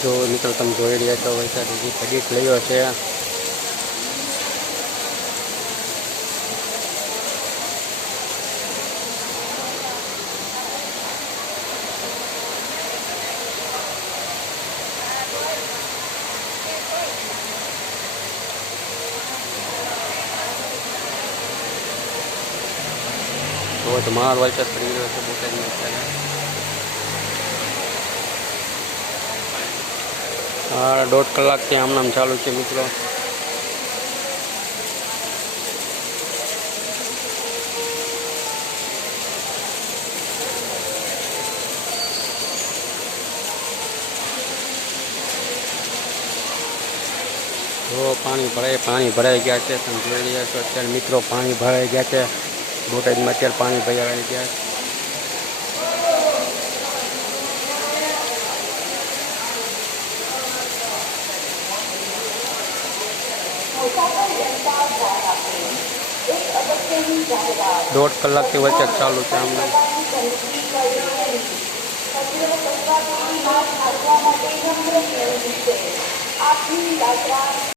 જો મિત્રો તમે જોઈ રહ્યા છો વરસાદ હજી ઘડીક લયો છે. તો ધમાર વરસાદ પડી રહ્યો છે બોટાદમાં અત્યારે દોઢ કલાકથી આમ નામ ચાલુ છે મિત્રો જો પાણી ભરાય પાણી ભરાઈ ગયા છે તમે જોઈ રહ્યા છો અત્યારે મિત્રો પાણી ભરાઈ ગયા છે બોટાદમાં અત્યારે પાણી ભરાઈ ગયા છે दौड़ कलाक केवल चेक चालू थे हमने आपकी यात्रा